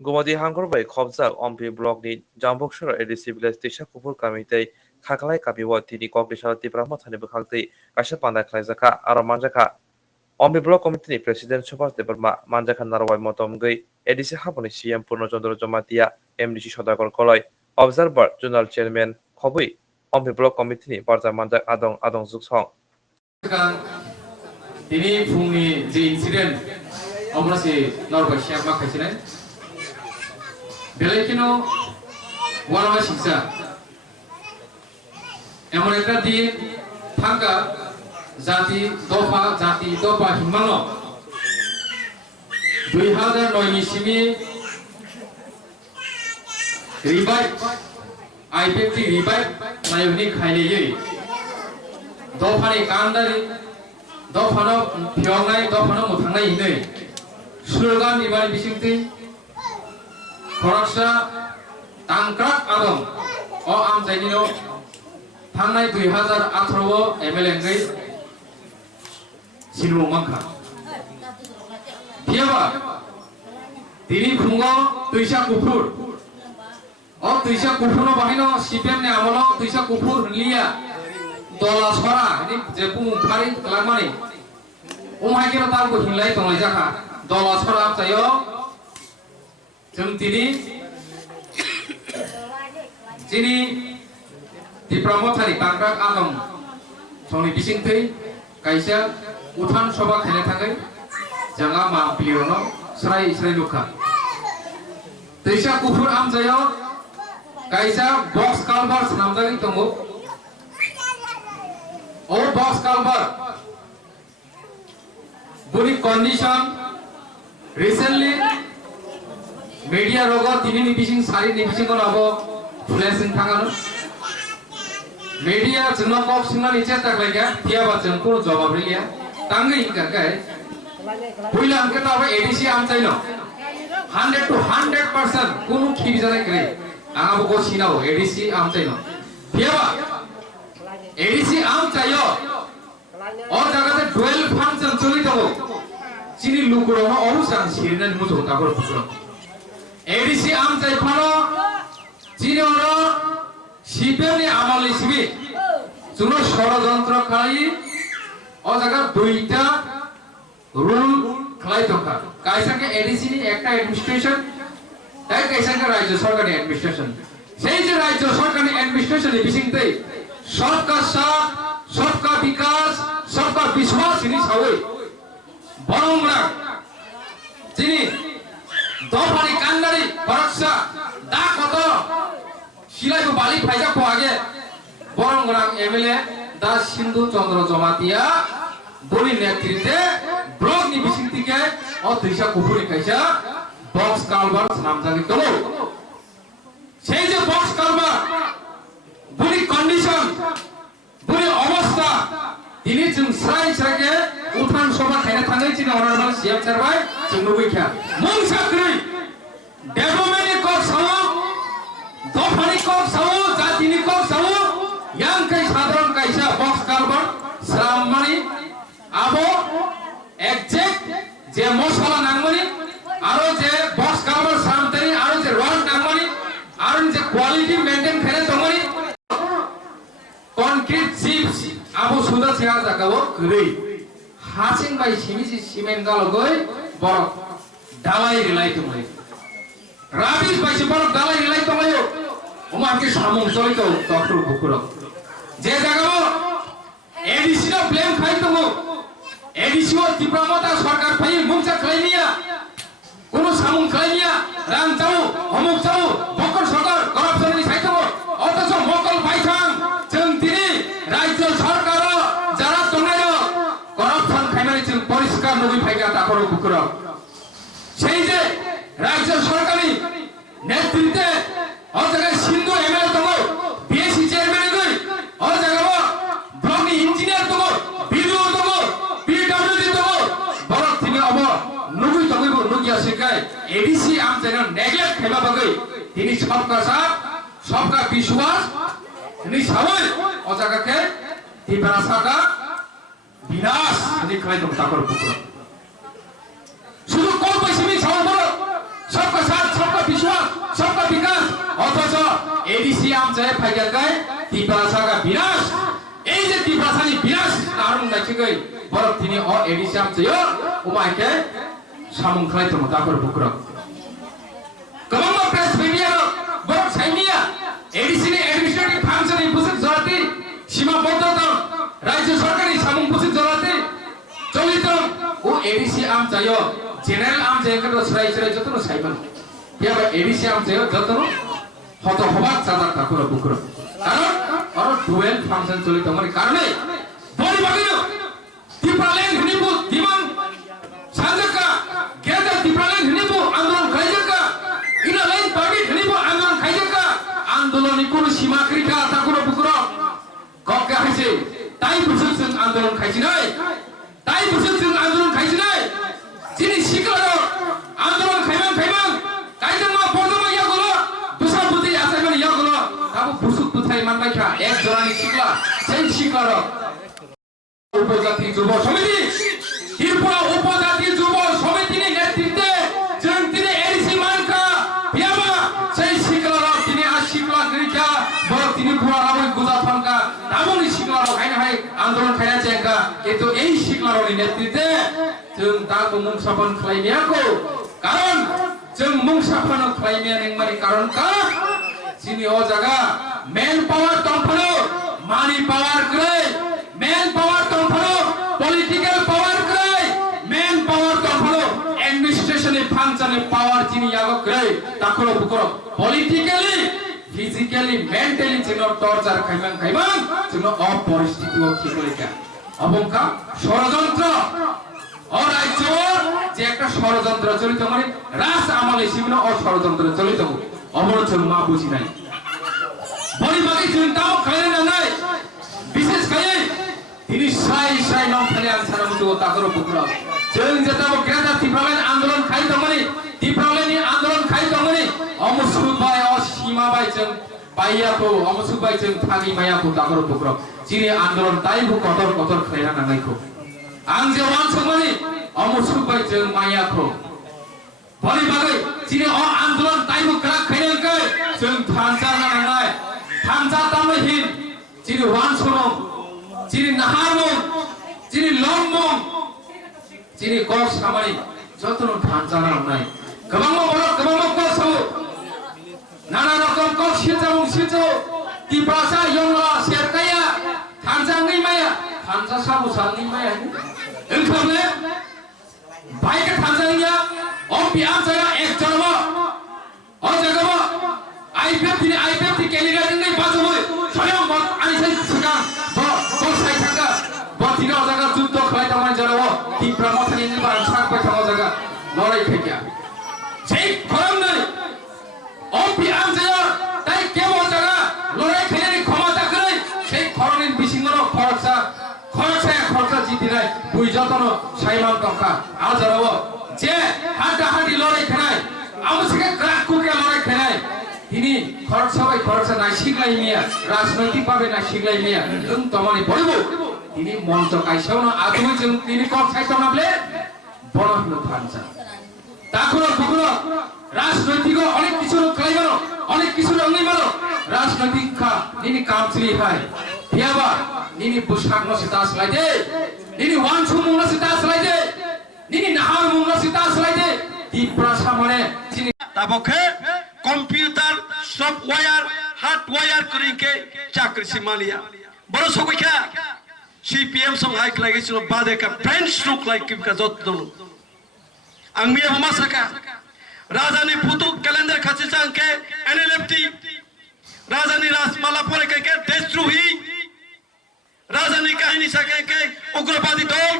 Gumadi hangor bai khobjak ompi block ni Jambuksara ADC village tisa kupur kami tei khaklai kami wa tini kogdisha tiprama thani bukhakti kaisa pandai khlaijaka aro manjaka ompi block committee ni president Subhash Debarma manjaka narwai motom gei ADC haboni CM Purno Chandra Jamatia MDC Sodakar Koloi observer journal chairman khobui ompi block committee ni barja manjak adong juksong Ini fungni di insiden operasi norba siap mak kasih Belekino warna siksa. Mereka di tangga jati dopa himano 2009 sini revive IPT revive nayuni khaileye dopa ni kandari dopa no pyongai dopa no mutangai ini slogan ibari bisingti Koraksa tangkrak adong o am jainino tangnai 2018 MLA ngai silu mangkha piaba dini khungo tuisa kufur o tuisa kufur no bahino CPM ne amolo tuisa kufur liya dola sora ini jepu phari kelamani umai kira tahu ko hinlai tonglai jaka dola sora am jayo जों दिनै दिप्रामथारि कांक्राक आदम समनि बिसिंथै कायसा उथान सभा खायनो थाङै जोंहा मा प्लियनो स्राय लुखा दैसा गुफुर आमजायाव कायसा बक्स कालभार नामजायै दङ ओ बक्स कालभार बुनि condition recently media rogo tini ni bising sari ni bising kono abo flashing thangano media jeno kok singna ni cheta klaga tia ba jen ko jawab rilia tangi ka kai puila anke ta ba ADC am chaino 100 to 100% kono khibi jara kre anga bo sinao ADC am chaino tia ba ADC am chayo o jagate dual function choli dabo chini lukuro no orusang sirinan mujo ta kor pukro ADC am chai phano chini oro CPM ni amali sibi juno ষড়যন্ত্র khai o jaga duita rule khlai thaka kaisa ke ADC ni ekta administration tai kaisa ke rajya sarkar ni administration sei je rajya sarkar ni administration ni bisingtei sabka sath sabka vikas sabka vishwas ni sawai borongra chini दोफानी कांडारी पराक्सा दा कतो शिलाई को बाली Pfizer को आगे बोरंगरांग MLA दा सिंधु चंद्र जमातिया बोली नेतृत्वे block नि बिसिंति के और दिशा कुपुरी कैसा बॉक्स कालबार नाम जागे दो সেই যে বক্স কালবার বুনি কন্ডিশন বুনি অবস্থা তিনি जों স্রাই স্রাকে উঠান সভা খাইনা থাङै চিন অনাरबल সিএম सारबाय जों नुबैखा मुं साख्रि डेभलपमेन्टनि कक सावो दफानि कक सावो जातिनि कक सावो यांकै साधारण कायसा बक्स कालबार साममानि आबो एक्जेक्ट जे मसला नांगमानि आरो जे बक्स कालबार सामतानि आरो जे रड नांगमानि आरो जे क्वालिटी मेंटेन खायना दंमानि कनक्रिट चिप्स आबो सुदा सिङा जागाबो गरै हासिं बाय सिमिसि सिमेन्ट गालगै बरफ दालाय रिलाय दंलै राबिस बायसि बरफ दालाय रिलाय दंलायो उमाके सामुं चलितो डक्टर बुकुर जे जागाबो एडिसि नो ब्लेम खाइ दङ एडिसि ओ दिप्रामता सरकार फाइ मुंसा खाइनिया कोनो सामुं खाइनिया रां चाउ हमक चाउ बकर सरकार करप्सन नि साइतो अथच मकल बायथां जों दिनै राज्य सरकार जारा दंनायो करप्सन खाइनानै जों परिष्कार नगै फाइगा दाखर बुकुर সেই যে রাজ্য সরকারি নেতৃত্বে ও জায়গায় সিন্ধু MLA দङ বিএসসি চেয়ারম্যান গই ও জায়গা ব্লকনি ইঞ্জিনিয়ার দङ বিডিও দङ পিডব্লিউডি দङ বরক তিনি অব নগৈ দङैबो নগিয়া सिकाय एडीसी आम जायगा नेग्लेक्ट खाइबा बगै তিনি सबका साथ सबका विश्वास नि सावै ও জায়গাকে तिब्रा सागा विनाश नि खाइ दङ दाखर बुकुर শুধু কোন পয়সা মি ছাড়া বলো সবকা সাথ সব विश्वास सबका विकास অথচ এডিসি আমছে ফাইগাকাই ত্রিপুরাসাগা বিনাশ এই যে ত্রিপুরাসানি বিনাশ আরং নাইছিগৈ বরক তিনি অ এডিসি আমছে요 উমাইকে সামুং খাইতমো তাকর বুকর কমঙ্গ প্রেস মিডিয়া বরক সাইনিয়া এডিসিনি অ্যাডমিনিস্ট্রেটিভ ফাংশন বুসিক জরাতি সীমাবদ্ধতা রাজ্য সরকারি সামুং বুসিক জরাতি চলিত ও এডিসি আমছায় জেনারেল আমছায় কত সরাই সরাই যতন সাইমান ইয়াবা এডিসি আমছায় যতন হত হবাক চাদা তাকর বুকর কারণ আর ডুয়েল ফাংশন চলিত মানে কারণে বড়ি বাগিনো ত্রিপুরাল্যান্ড হিনিবু দিমান সাজকা কেদা ত্রিপুরাল্যান্ড হিনিবু আন্দোলন খাইজকা ইনা লাইন পার্টি হিনিবু আন্দোলন খাইজকা আন্দোলননি কোন সীমাকৃকা তাকর বুকর গগা হইছে তাই বুঝুক जों আন্দোলন খাইছি নাই তাই বুঝুক जों আন্দোলন খাইছি নাই যিনি শিখলো আন্দোলন খাইমান কাইজমা পরদমা ইয়াগুলো দুসাবুতি আসাইমান ইয়াগুলো তাবো বুসুক তুথাই মানবাইখা এক জরানি শিখলা সেই শিখলার উপজাতি যুব সমিতি ত্রিপুরা উপজাতি যুব সমিতির নেতৃত্বে जों তিনি এডিসি মানকা ইয়াবা সেই শিখলার তিনি আ শিখলা গরিকা বড় তিনি পুরা রাবই গুজা থানকা তাবনি শিখলার খাইনা হাই আন্দোলন খাইনা চেঙ্কা কিন্তু এই শিখলার নেতৃত্বে जों তাকো মুংসাপন খাইনিয়াকো কারণ जों मुंसाफान खालायनाया नोंमानि कारण का जिनि अ जागा मेन पावर दंफानो मानि पावर ग्रै मेन पावर दंफानो पॉलिटिकल पावर ग्रै मेन पावर दंफानो एडमिनिस्ट्रेशन फांक्शन पावर जिनि यागो ग्रै ताकरो बुकरो पॉलिटिकली फिजिकली मेंटली जिनो टर्चार खाइमान जिनो अ परिस्थिति ओ खिगलिका अबंका षড়যন্ত্র অরাজ্য যে একটা ষড়যন্ত্র চলিত মানে রাস আমলে সিমন ও ষড়যন্ত্র চলিত অবরোধ মা বুঝি নাই বড়িবাগি চিন্তাও খাইনা নাই বিশেষ খাই তিনি সাই নাম খালি আনসার মতো তাকর বুকরা जों যেতাবো গ্রেটা ত্রিপুরাল্যান্ড আন্দোলন খাইত মানে ত্রিপুরাল্যান্ডনি আন্দোলন খাইত মানে অমসুবাই ও সীমাবাই जों পাইয়াকো অমসুবাই जों থাগি মায়াকো তাকর বুকরা যিনি আন্দোলন তাইবো কতর খাইনা নাইকো आं जे वानसमनि अमुसुबाय जों मायाखौ बनि बागै जिनि अ आन्दोलन ताइबो ग्रा खैनकै जों थांजा नांनाय थांजा तामहिन जिनि वानसमं जिनि नाहारमं जिनि लंमं जिनि गस सामानि যতন थांजा नांनाय गोबां गसौ नाना रकम गस सिजौ दिपासा यंला सेरकाया थांजाङै माया थांजा साबुसानि माया ओंखारनो बाइक थांजानिया अपिआम जाया एक जन्म अ जगमा आईपीएफ कैलेंडार नै बाजोबै स्वयं आइसै सिगां ब साइथाका बथिना जागा जुद्ध खालाय तामाय जराव टिप्रा मथानि नि बार साकबाय थाङो जागा लड़ाई खायया সেই খরমनै अपिआम जाया তাই কেবল জায়গা লড়াই খাইনি ক্ষমতা করে সেই খরনের বিসিংর খরচা জিতি নাই বুই যতন সাইমান টকা আজারাও যে হাড্ডাহাড্ডি লড়াই খানায় আমসকে গ্রাকুকে লড়াই খানায় তিনি খরচা নাই শিখলাই মিয়া রাজনৈতিক ভাবে না শিখলাই মিয়া जों তমানি বলব তিনি মঞ্চ কাইছাওনা আদুই जों তিনি কক সাইছাওনা বলে বড় থানসা তাকর বুকুর রাজনৈতিক অনেক কিছু খাইবানো অনেক কিছু রঙিবানো রাজনৈতিক কা তিনি কামচলি হয় হিয়াবা নিনি বুসাক নসিতা সলাইদে নিনি ওয়ানসু মুংনা সিতা সলাইদে নিনি নাহার মুংনা সিতা সলাইদে ত্রিপুরা সামনে যিনি তাবকে কম্পিউটার সফটওয়্যার হার্ডওয়্যার করিকে চাকরি সিমালিয়া বড় সবইখা সিপিএম সং হাইক লাগাইছিল বাদে কা ফ্রেন্ডস লুক লাইক কিমকা যত দनु आं मिया मासाका राजानि फुटु कैलेंडर खाची चांके एनएलएफटी राजानि राजमाला परे के देशद्रोही राजानि काहिनी साके के उग्रवादी दल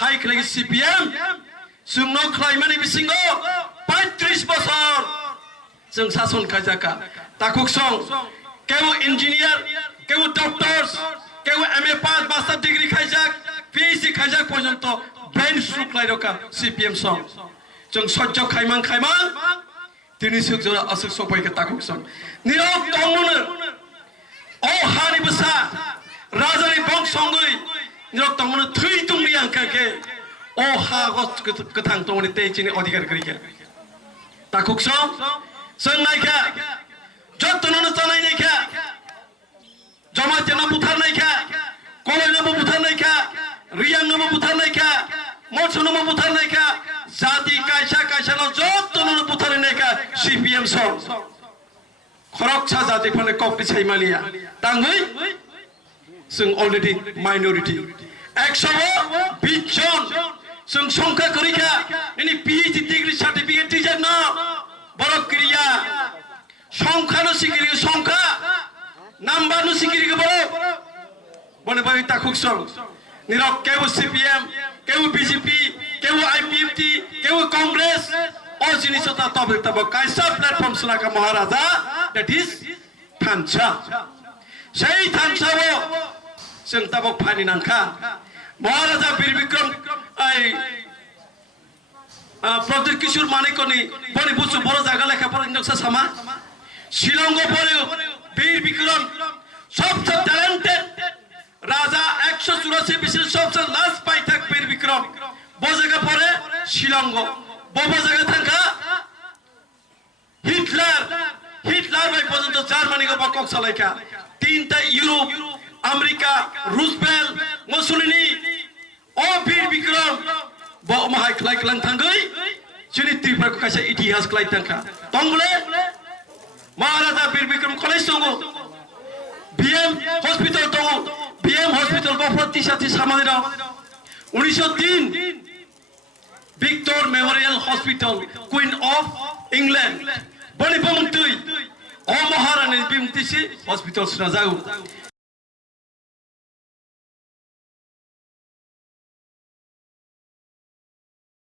हाई खलेगी सीपीएम सुंनो खलाइमानि बिसिंगो 35 बছর जों शासन खाजाका ताकुक सं केउ इंजीनियर केउ डॉक्टर्स केउ एमए पास मास्टर डिग्री खाजाक पीएचडी खाजाक पर्यंत ब्रेन स्ट्रोक लाइरोका सीपीएम सं जों सज्ज खाइमान तिनि सुजरा असुक सबाय के ताकुक सं निरब दंगनो ओ हानि बसा राजानि बंग संगै निरब दंगनो थै तुंनि आंका के ओ हा गस कथां तंगनि तेचिनि अधिकार करिके takuk som seng naika jotono tanai naika jama jana putar naika koloi na putar naika riang na putar naika mocho na putar naika jati kaisa no jotono putar naika CPM som khorok cha jati phane kok pisai malia tangui seng already minority 120 জন sung সংখ্যা করিকা ini PhD degree certificate teacher no বড় ক্রিয়া সংখ্যা no sikiri সংখ্যা number no sikiri বড় বনে বনে তাকুক song নিরক কেউ CPM কেউ BJP কেউ IPFT কেউ কংগ্রেস ও জিনিসটা তবে তবে কাইসা প্ল্যাটফর্ম সুনাকা মহারাজা that is থানসা সেই থানসাও जों ताबक फानि नांखा महाराजा वीर विक्रम प्रदीप किशोर मानिकनि बनि बुसु बर जागा लेखा फरायनोसा सामा शिलंग परे वीर विक्रम सबसे टैलेंटेड राजा 184 बिसोर सबसे लास्ट पाइथाक वीर विक्रम बो जागा परे शिलंग बो जागा थांखा हिटलर बाय पर्यन्त जार्मानी को बकक सलायका तीनटा यूरोप अमेरिका रूजवेल्ट मुसोलिनी ओ वीर विक्रम बो माहाय खलाय खलां थांगै जोंनि त्रिपुरा को कायसा इतिहास खलाय थांखा तंगले महाराजा वीर विक्रम कलेज दङ बीएम हॉस्पिटल दङ बीएम हॉस्पिटल गफरती साथि सामानि दं 1903 Victor memorial hospital queen of England बनि बमतुई ओ महारानी बिमतिसि हॉस्पिटल सुना जागौ